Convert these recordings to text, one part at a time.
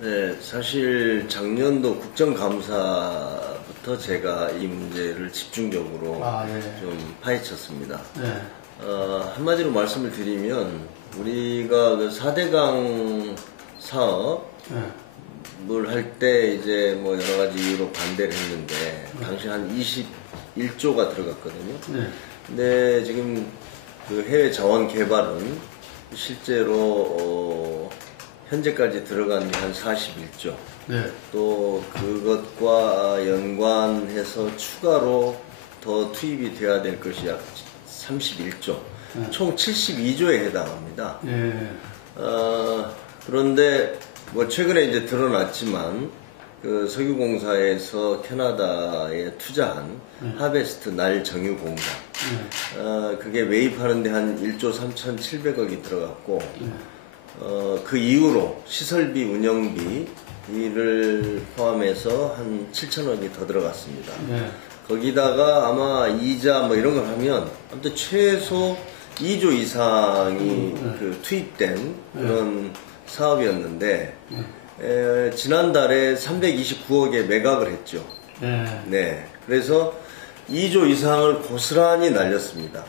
네, 사실 작년도 국정감사부터 제가 이 문제를 집중적으로 좀 파헤쳤습니다. 네. 한마디로 말씀을 드리면 우리가 그 4대강 사업을 할 때 이제 뭐 여러 가지 이유로 반대를 했는데 당시 한 21조가 들어갔거든요. 근데 지금 그 해외 자원 개발은 실제로 현재까지 들어간 게 한 41조. 또 그것과 연관해서 추가로 더 투입이 돼야 될 것이 약 31조. 총 72조에 해당합니다. 그런데 뭐 최근에 이제 드러났지만 그 석유공사에서 캐나다에 투자한 하베스트 날 정유공사. 그게 매입하는데 한 1조 3,700억이 들어갔고, 그 이후로 시설비, 운영비를 포함해서 한 7천억이 더 들어갔습니다. 거기다가 아마 이자 뭐 이런 걸 하면 아무튼 최소 2조 이상이 그 투입된 그런 사업이었는데, 지난달에 329억에 매각을 했죠. 네. 그래서 2조 이상을 고스란히 날렸습니다.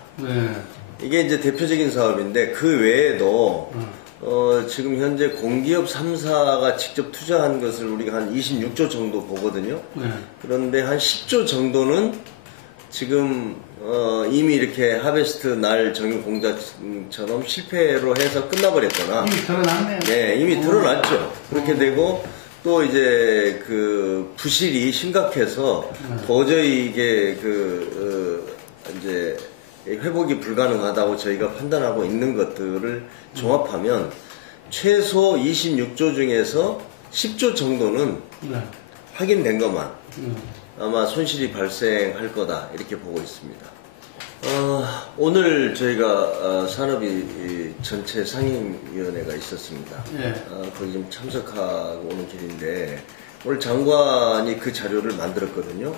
이게 이제 대표적인 사업인데 그 외에도 지금 현재 공기업 3사가 직접 투자한 것을 우리가 한 26조 정도 보거든요. 그런데 한 10조 정도는 지금 이미 이렇게 하베스트 날 정유공사처럼 실패로 해서 끝나버렸거나 이미 드러났네요. 네, 이미 드러났죠. 그렇게 되고 또 이제 그 부실이 심각해서 도저히 이게 이제 회복이 불가능하다고 저희가 판단하고 있는 것들을 종합하면 최소 26조 중에서 10조 정도는 확인된 것만 아마 손실이 발생할 거다 이렇게 보고 있습니다. 오늘 저희가 산업위 전체 상임위원회가 있었습니다. 거기 좀 참석하고 오는 길인데 오늘 장관이 그 자료를 만들었거든요.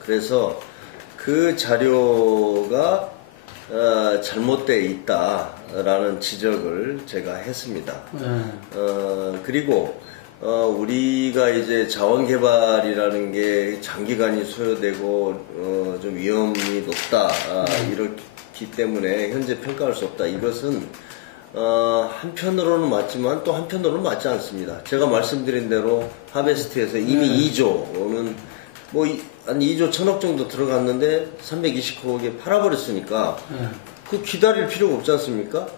그래서 그 자료가 잘못되어 있다라는 지적을 제가 했습니다. 그리고 우리가 이제 자원개발이라는 게 장기간이 소요되고 좀 위험이 높다 이렇기 때문에 현재 평가할 수 없다. 이것은 한편으로는 맞지만 또 한편으로는 맞지 않습니다. 제가 말씀드린 대로 하베스트에서 이미 2조는 뭐 한 2조 1,000억 정도 들어갔는데 329억에 팔아버렸으니까 그 기다릴 필요가 없지 않습니까?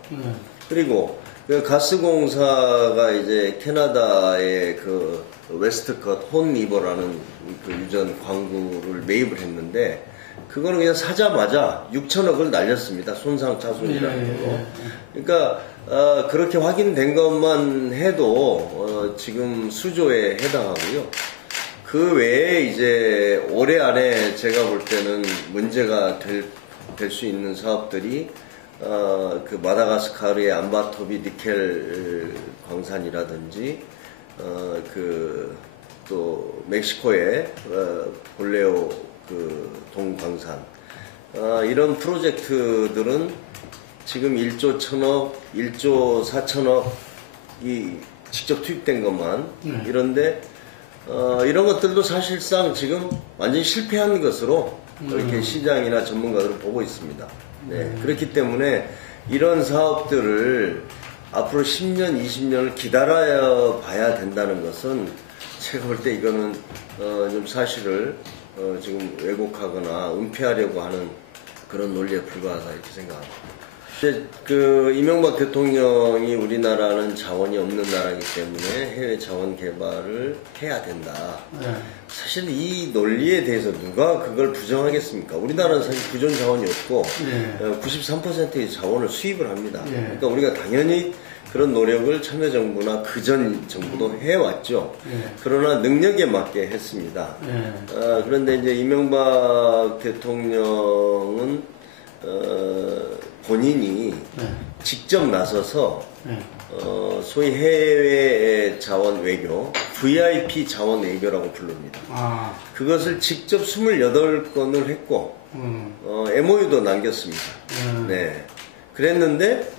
그리고 그 가스공사가 이제 캐나다의 그 웨스트컷 혼리버라는 그 유전 광구를 매입을 했는데 그거는 그냥 사자마자 6천억을 날렸습니다. 손상차손이라는 걸로. 그러니까 그렇게 확인된 것만 해도 지금 수조에 해당하고요. 그 외에 이제 올해 안에 제가 볼 때는 문제가 될 수 있는 사업들이 그 마다가스카르의 암바토비 니켈 광산이라든지 그 또 멕시코의 볼레오 그 동광산 이런 프로젝트들은 지금 1조 1,000억, 1조 4천억이 직접 투입된 것만 이런데 이런 것들도 사실상 지금 완전히 실패한 것으로 이렇게 시장이나 전문가들은 보고 있습니다. 네, 그렇기 때문에 이런 사업들을 앞으로 10년, 20년을 기다려 봐야 된다는 것은 제가 볼 때 이거는 좀 사실을 지금 왜곡하거나 은폐하려고 하는 그런 논리에 불과하다 이렇게 생각합니다. 이제 그 이명박 대통령이 우리나라는 자원이 없는 나라이기 때문에 해외 자원 개발을 해야 된다. 사실 이 논리에 대해서 누가 그걸 부정하겠습니까? 우리나라는 사실 구전 자원이 없고 93%의 자원을 수입을 합니다. 그러니까 우리가 당연히 그런 노력을 참여정부나 그전 정부도 해왔죠. 그러나 능력에 맞게 했습니다. 그런데 이제 이명박 대통령은 본인이 직접 나서서 소위 해외 자원 외교, VIP 자원 외교라고 부릅니다. 그것을 직접 28건을 했고 MOU도 남겼습니다. 네, 그랬는데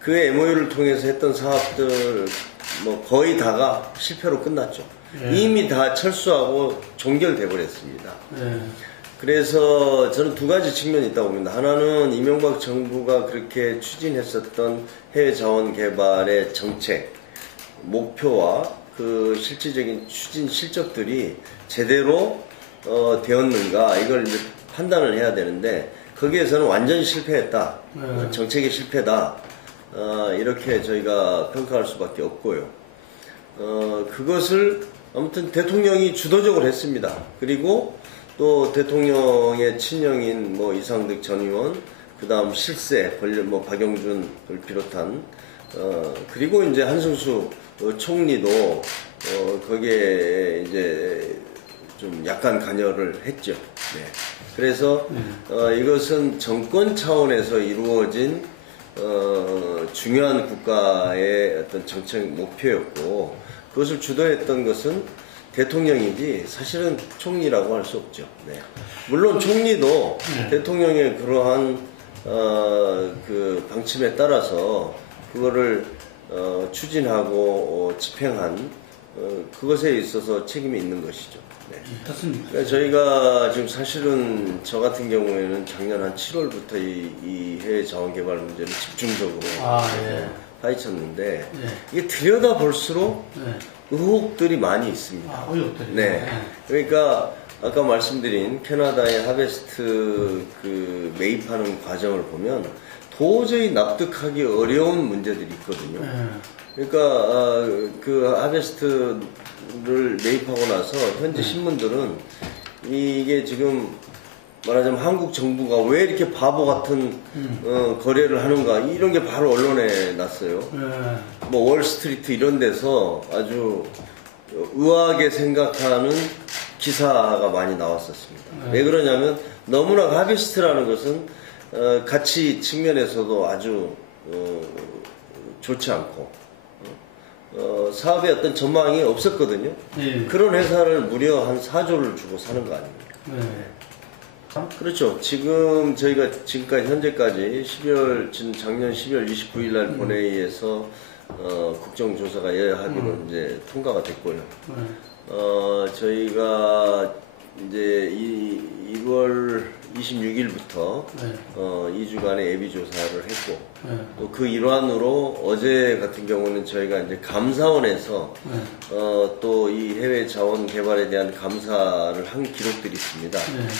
그 MOU를 통해서 했던 사업들 뭐 거의 다가 실패로 끝났죠. 예. 이미 다 철수하고 종결돼 버렸습니다. 예. 그래서 저는 두 가지 측면이 있다고 봅니다. 하나는 이명박 정부가 그렇게 추진했었던 해외 자원 개발의 정책, 목표와 그 실질적인 추진 실적들이 제대로 되었는가 이걸 이제 판단을 해야 되는데 거기에서는 완전히 실패했다. 정책의 실패다. 이렇게 저희가 평가할 수밖에 없고요. 그것을 아무튼 대통령이 주도적으로 했습니다. 그리고 또 대통령의 친형인 뭐 이상득 전 의원, 그 다음 실세, 뭐 박영준을 비롯한, 그리고 이제 한승수 총리도, 거기에 이제 좀 약간 관여를 했죠. 네. 그래서, 이것은 정권 차원에서 이루어진, 중요한 국가의 어떤 정책 목표였고, 그것을 주도했던 것은 대통령이지 사실은 총리라고 할 수 없죠. 네. 물론 총리도 대통령의 그러한 그 방침에 따라서 그거를 추진하고 집행한 그것에 있어서 책임이 있는 것이죠. 네. 그러니까 저희가 지금 사실은 저 같은 경우에는 작년 한 7월부터 이 해외 자원개발 문제를 집중적으로 파헤쳤는데 이게 들여다 볼수록 의혹들이 많이 있습니다. 의혹들이. 네. 그러니까 아까 말씀드린 캐나다의 하베스트 그 매입하는 과정을 보면 도저히 납득하기 어려운 문제들이 있거든요. 그러니까 그 하베스트를 매입하고 나서 현지 신문들은 이게 지금 말하자면 한국 정부가 왜 이렇게 바보 같은 거래를 하는가 이런 게 바로 언론에 났어요. 뭐 월스트리트 이런 데서 아주 의아하게 생각하는 기사가 많이 나왔었습니다. 왜 그러냐면 너무나 하베스트라는 것은 가치 측면에서도 아주 좋지 않고 사업에 어떤 전망이 없었거든요. 그런 회사를 무려 한 4조를 주고 사는 거 아닙니까? 그렇죠. 지금 저희가 지금까지 현재까지 작년 12월 29일 날 본회의에서 국정조사가 여야 합의로 이제 통과가 됐고요. 저희가 이제 1월 26일부터 2주간의 예비조사를 했고 또 그 일환으로 어제 같은 경우는 저희가 이제 감사원에서 또 이 해외 자원 개발에 대한 감사를 한 기록들이 있습니다.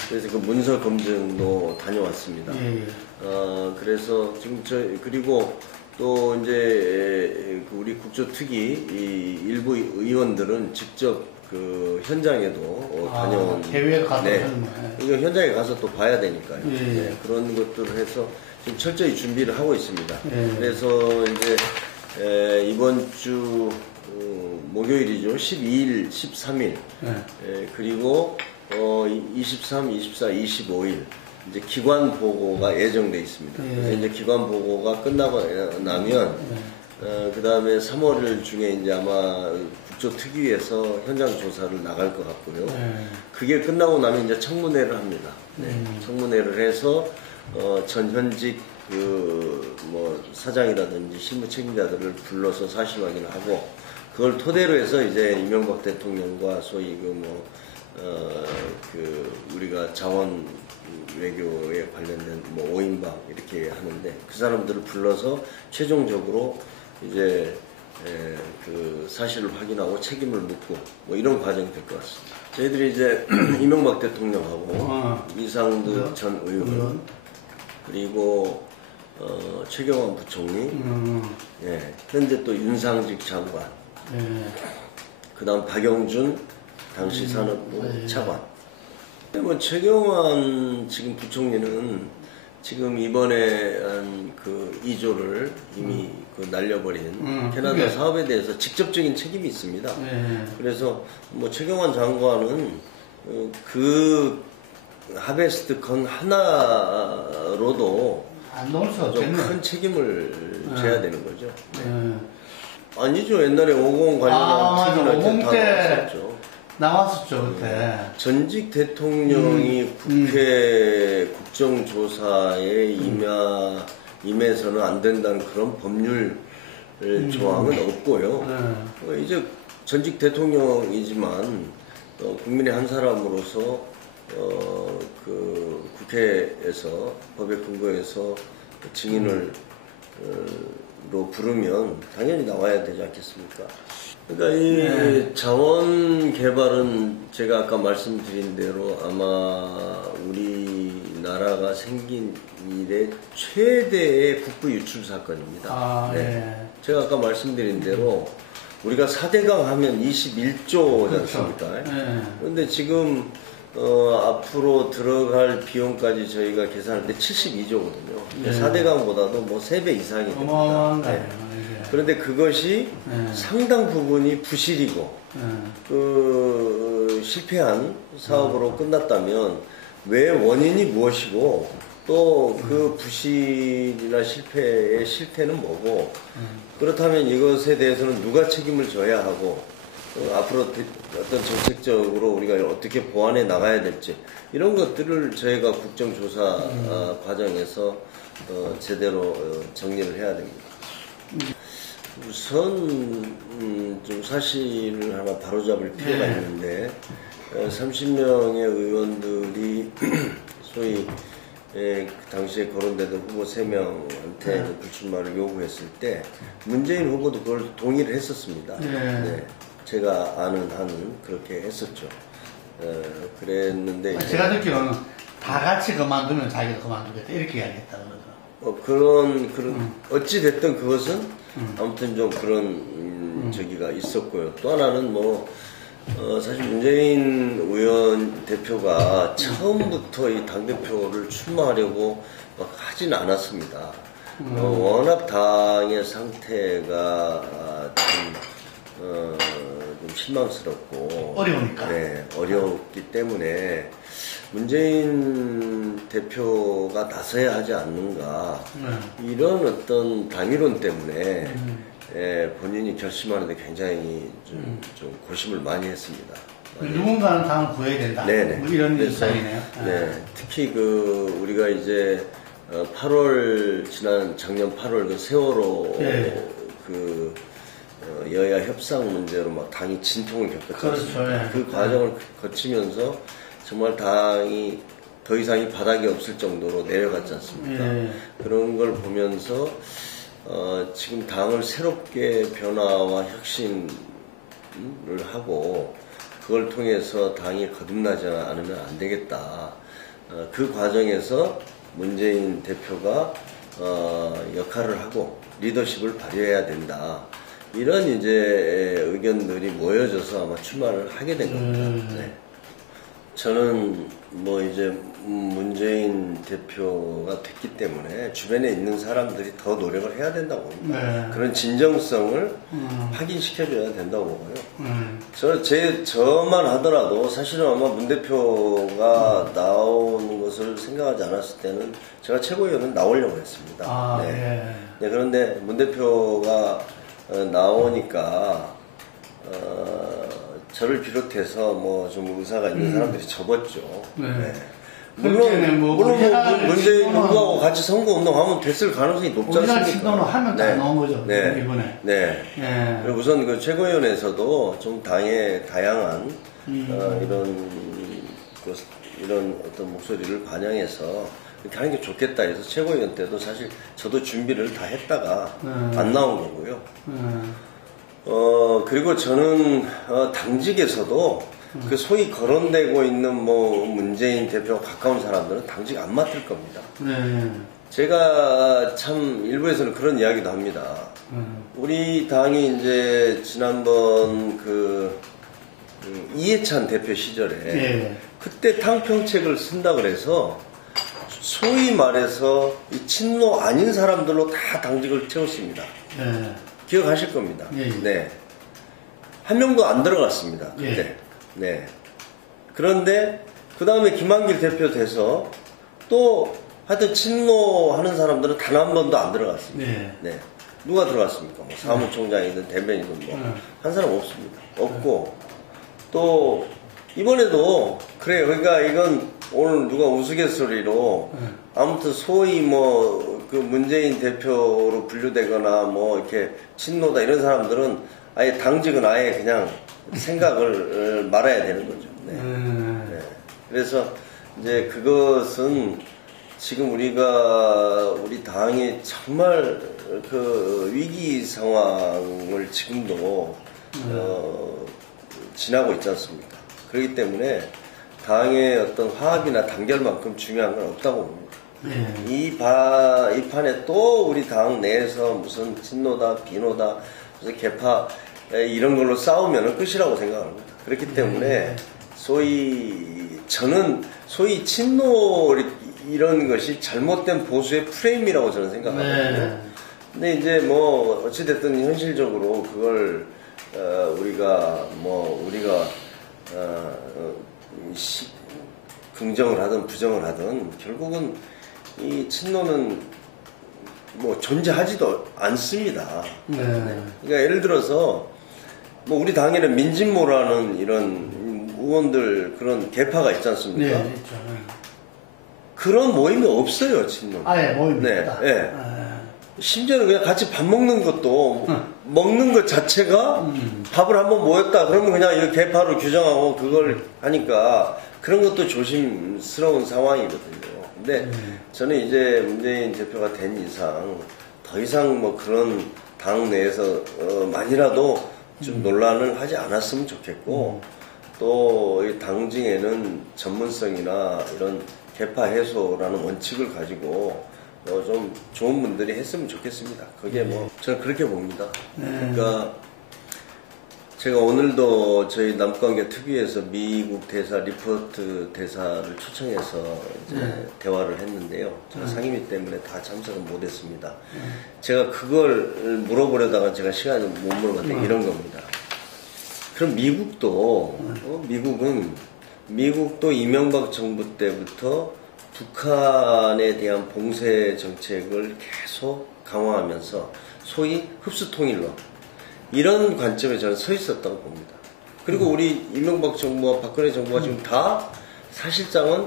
그래서 그 문서 검증도 다녀왔습니다. 그래서 지금 그리고 또 이제 우리 국조특위 일부 의원들은 직접 그 현장에도 다녀온 해외에 가서 이거 현장에 가서 또 봐야 되니까요. 네, 그런 것들을 해서 지금 철저히 준비를 하고 있습니다. 그래서 이제 이번 주 목요일이죠. 12일, 13일 그리고 23, 24, 25일 이제 기관 보고가 예정돼 있습니다. 그래서 이제 기관 보고가 끝나고 나면 그 다음에 3월 중에 이제 아마 국조특위에서 현장 조사를 나갈 것 같고요. 그게 끝나고 나면 이제 청문회를 합니다. 청문회를 해서 전현직 뭐 사장이라든지 실무 책임자들을 불러서 사실 확인하고 그걸 토대로 해서 이제 이명박 대통령과 소위 우리가 자원 외교에 관련된 뭐 5인방 이렇게 하는데 그 사람들을 불러서 최종적으로 이제 그 사실을 확인하고 책임을 묻고 뭐 이런 과정이 될 것 같습니다. 저희들이 이제 이명박 대통령하고 이상득 전 의원 그리고 최경환 부총리 현재 또 윤상직 장관 그 다음 박영준 당시 산업부 차관 뭐 최경환 지금 부총리는 지금 이번에 그 2조를 이미 그 날려버린 캐나다 사업에 대해서 직접적인 책임이 있습니다. 그래서 뭐 최경환 장관은 그 하베스트 건 하나로도 좀 큰 책임을 져야 되는 거죠. 아니죠. 옛날에 50 관련한 TV나 때 나왔었죠 그때. 전직 대통령이 국회 국정조사에 임해서는 안 된다는 그런 법률 조항은 없고요. 이제 전직 대통령이지만 국민의 한 사람으로서 그 국회에서 법에 근거해서 증인을 로 부르면 당연히 나와야 되지 않겠습니까? 그러니까 이 자원 개발은 제가 아까 말씀드린 대로 아마 우리나라가 생긴 이래 최대의 국부 유출 사건입니다. 제가 아까 말씀드린 대로 우리가 4대강 하면 21조지 않습니까? 그런데 지금 앞으로 들어갈 비용까지 저희가 계산할 때 72조거든요. 4대강보다도 뭐 3배 이상이 됩니다. 그런데 그것이 상당 부분이 부실이고 실패한 사업으로 끝났다면 왜 원인이 무엇이고 또 그 부실이나 실패의 실태는 뭐고 그렇다면 이것에 대해서는 누가 책임을 져야 하고 앞으로 어떤 정책적으로 우리가 어떻게 보완해 나가야 될지 이런 것들을 저희가 국정조사 과정에서 제대로 정리를 해야 됩니다. 우선 좀 사실을 하나 바로잡을 필요가 있는데 30명의 의원들이 소위 당시에 거론되던 후보 3명한테 불출마를 요구했을 때 문재인 후보도 그걸 동의를 했었습니다. 제가 아는 한은 그렇게 했었죠. 그랬는데 제가 듣기로는 다 같이 그만두면 자기도 그만두겠다 이렇게 이야기했다 그러더라고요. 어찌 됐든 그것은 아무튼 좀 그런 저기가 있었고요. 또 하나는 사실 문재인 의원 대표가 처음부터 이 당대표를 출마하려고 막 하진 않았습니다. 워낙 당의 상태가 좀 실망스럽고 어려우니까. 어려웠기 때문에 문재인 대표가 나서야 하지 않는가 이런 어떤 당위론 때문에 본인이 결심하는데 굉장히 좀 고심을 많이 했습니다. 누군가는 당을 구해야 된다. 뭐 이런 입장이네요. 특히 우리가 이제 작년 8월 그 세월호 여야 협상 문제로 막 당이 진통을 겪었지 않습니까? 그 과정을 거치면서 정말 당이 더 이상이 바닥이 없을 정도로 내려갔지 않습니까? 그런 걸 보면서 지금 당을 새롭게 변화와 혁신을 하고 그걸 통해서 당이 거듭나지 않으면 안 되겠다. 그 과정에서 문재인 대표가 역할을 하고 리더십을 발휘해야 된다. 이런 이제 의견들이 모여져서 아마 출마를 하게 된 겁니다. 저는 이제 문재인 대표가 됐기 때문에 주변에 있는 사람들이 더 노력을 해야 된다고 봅니다. 그런 진정성을 확인시켜줘야 된다고 보고요. 저만 하더라도 사실은 아마 문 대표가 나오는 것을 생각하지 않았을 때는 제가 최고위원은 나오려고 했습니다. 그런데 문 대표가 나오니까 저를 비롯해서 좀 의사가 있는 사람들이 접었죠. 물론 문재인 후보하고 같이 선거운동하면 됐을 가능성이 높지 않습니까? 우리가 진동을 하면 다 나온 거죠. 이번에. 그리고 우선 그 최고위원회에서도 좀 당의 다양한 이런 어떤 목소리를 반영해서 이렇게 하는 게 좋겠다 해서 최고위원 때도 사실 저도 준비를 다 했다가 안 나온 거고요. 그리고 저는 당직에서도 그 소위 거론되고 있는 문재인 대표와 가까운 사람들은 당직 안 맡을 겁니다. 제가 참 일부에서는 그런 이야기도 합니다. 우리 당이 이제 지난번 이해찬 대표 시절에 그때 탕평책을 쓴다 그래서 소위 말해서 이 친노 아닌 사람들로 다 당직을 채웠습니다. 기억하실 겁니다. 한 명도 안 들어갔습니다. 그때. 그런데 그 다음에 김한길 대표 돼서 또 하여튼 친노하는 사람들은 단 한 번도 안 들어갔습니다. 누가 들어갔습니까? 사무총장이든 대변이든 한 사람 없습니다. 없고 또 이번에도 그래요. 그러니까 이건 오늘 누가 우스갯소리로 아무튼 소위 그 문재인 대표로 분류되거나 뭐 이렇게 친노다 이런 사람들은 아예 당직은 아예 그냥 생각을 말아야 되는 거죠. 네. 네. 그래서 이제 그것은 지금 우리 당이 정말 그 위기 상황을 지금도 지나고 있지 않습니까? 그렇기 때문에 당의 어떤 화합이나 단결만큼 중요한 건 없다고 봅니다. 이 판에 또 우리 당 내에서 무슨 친노다, 비노다, 무슨 개파 이런 걸로 싸우면 끝이라고 생각합니다. 그렇기 때문에 저는 소위 친노 이런 것이 잘못된 보수의 프레임이라고 저는 생각하거든요. 근데 이제 뭐 어찌됐든 현실적으로 그걸 우리가 긍정을 하든 부정을 하든 결국은 이 친노는 뭐 존재하지도 않습니다. 그러니까 예를 들어서 뭐 우리 당에는 민진모라는 이런 의원들 그런 개파가 있지 않습니까? 네, 있죠. 그런 모임이 없어요, 친노. 아예 모임이 네, 있다. 네. 심지어는 그냥 같이 밥 먹는 것도 먹는 것 자체가 밥을 한번 모였다 그러면 그냥 이 개파로 규정하고 그걸 하니까 그런 것도 조심스러운 상황이거든요. 근데 저는 이제 문재인 대표가 된 이상 더 이상 뭐 그런 당 내에서 만이라도 좀 논란을 하지 않았으면 좋겠고 또 이 당중에는 전문성이나 이런 개파 해소라는 원칙을 가지고 좀 좋은 분들이 했으면 좋겠습니다. 그게 뭐 저는 그렇게 봅니다. 그러니까 제가 오늘도 저희 남관계 특위에서 미국 대사 리포트 대사를 초청해서 이제 대화를 했는데요. 제가 상임위 때문에 다 참석은 못했습니다. 제가 그걸 물어보려다가 제가 시간을 못 물어봤는데 이런 겁니다. 그럼 미국도 이명박 정부 때부터 북한에 대한 봉쇄 정책을 계속 강화하면서 소위 흡수통일론 이런 관점에 저는 서 있었다고 봅니다. 그리고 우리 이명박 정부와 박근혜 정부가 지금 다 사실상은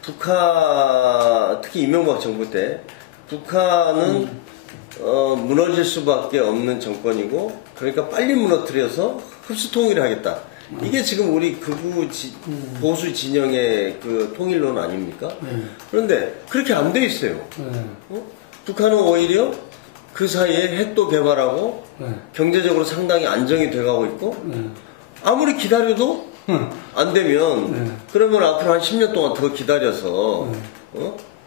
특히 이명박 정부 때 북한은 무너질 수밖에 없는 정권이고 그러니까 빨리 무너뜨려서 흡수통일을 하겠다. 이게 지금 우리 극우 보수 진영의 그 통일론 아닙니까? 그런데 그렇게 안 돼 있어요. 북한은 오히려 그 사이에 핵도 개발하고 경제적으로 상당히 안정이 돼가고 있고 아무리 기다려도 안 되면 그러면 앞으로 한 10년 동안 더 기다려서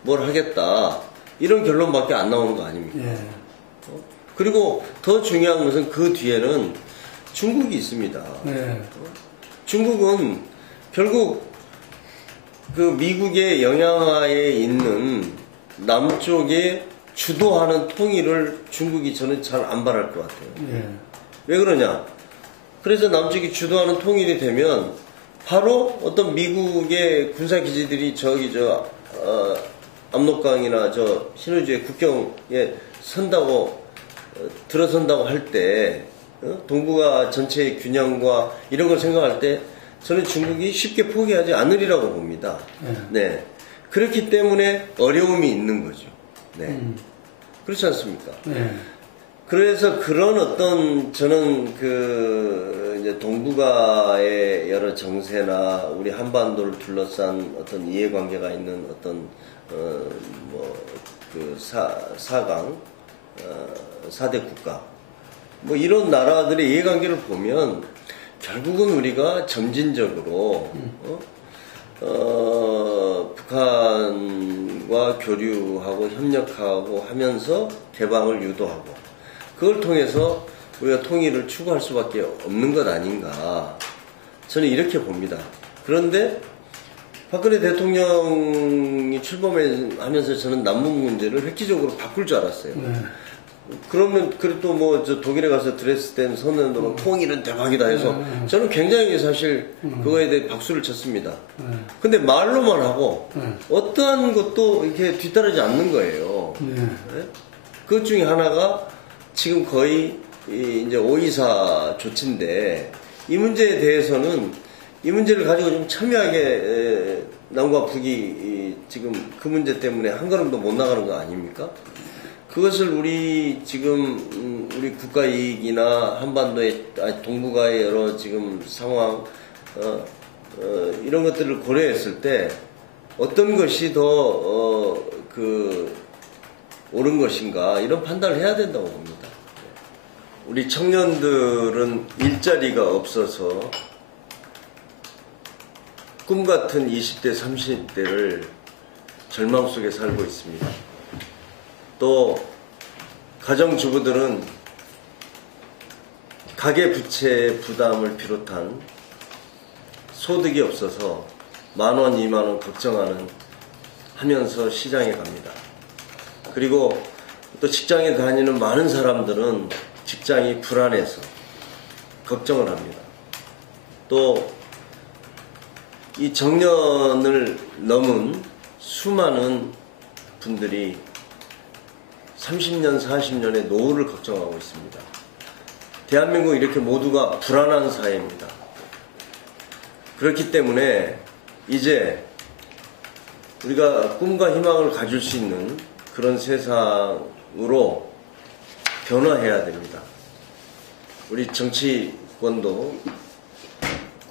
뭘 하겠다 이런 결론밖에 안 나오는 거 아닙니까? 그리고 더 중요한 것은 그 뒤에는 중국이 있습니다. 중국은 결국 그 미국의 영향하에 있는 남쪽에 주도하는 통일을 중국이 저는 잘 안 바랄 것 같아요. 왜 그러냐? 그래서 남쪽이 주도하는 통일이 되면 바로 어떤 미국의 군사기지들이 압록강이나 신의주의 국경에 들어선다고 할 때 동북아 전체의 균형과 이런 걸 생각할 때 저는 중국이 쉽게 포기하지 않으리라고 봅니다. 네. 그렇기 때문에 어려움이 있는 거죠. 네. 그렇지 않습니까? 그래서 그런 어떤 저는 이제 동북아의 여러 정세나 우리 한반도를 둘러싼 어떤 이해관계가 있는 어떤 사강 4대 국가 뭐 이런 나라들의 이해관계를 보면 결국은 우리가 점진적으로 북한과 교류하고 협력하고 하면서 개방을 유도하고 그걸 통해서 우리가 통일을 추구할 수밖에 없는 것 아닌가 저는 이렇게 봅니다. 그런데 박근혜 대통령이 출범하면서 저는 남북 문제를 획기적으로 바꿀 줄 알았어요. 그러면 그래도 독일에 가서 드레스덴 선언으로 통일은 대박이다 해서 저는 굉장히 사실 그거에 대해 박수를 쳤습니다. 근데 말로만 하고 어떠한 것도 이렇게 뒤따르지 않는 거예요. 네? 그것 중에 하나가 지금 거의 이제 5.24 조치인데 이 문제에 대해서는 이 문제를 가지고 좀 첨예하게 남과 북이 지금 그 문제 때문에 한 걸음도 못 나가는 거 아닙니까? 그것을 우리 지금 우리 국가 이익이나 한반도의 동북아의 여러 지금 상황 이런 것들을 고려했을 때 어떤 것이 더 옳은 것인가 이런 판단을 해야 된다고 봅니다. 우리 청년들은 일자리가 없어서 꿈같은 20대, 30대를 절망 속에 살고 있습니다. 또 가정주부들은 가계부채 부담을 비롯한 소득이 없어서 10,000원, 20,000원 걱정하는 하면서 시장에 갑니다. 그리고 또 직장에 다니는 많은 사람들은 직장이 불안해서 걱정을 합니다. 또 이 정년을 넘은 수많은 분들이 30년, 40년의 노후를 걱정하고 있습니다. 대한민국 이렇게 모두가 불안한 사회입니다. 그렇기 때문에 이제 우리가 꿈과 희망을 가질 수 있는 그런 세상으로 변화해야 됩니다. 우리 정치권도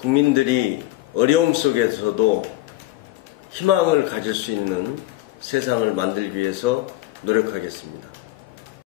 국민들이 어려움 속에서도 희망을 가질 수 있는 세상을 만들기 위해서 노력하겠습니다.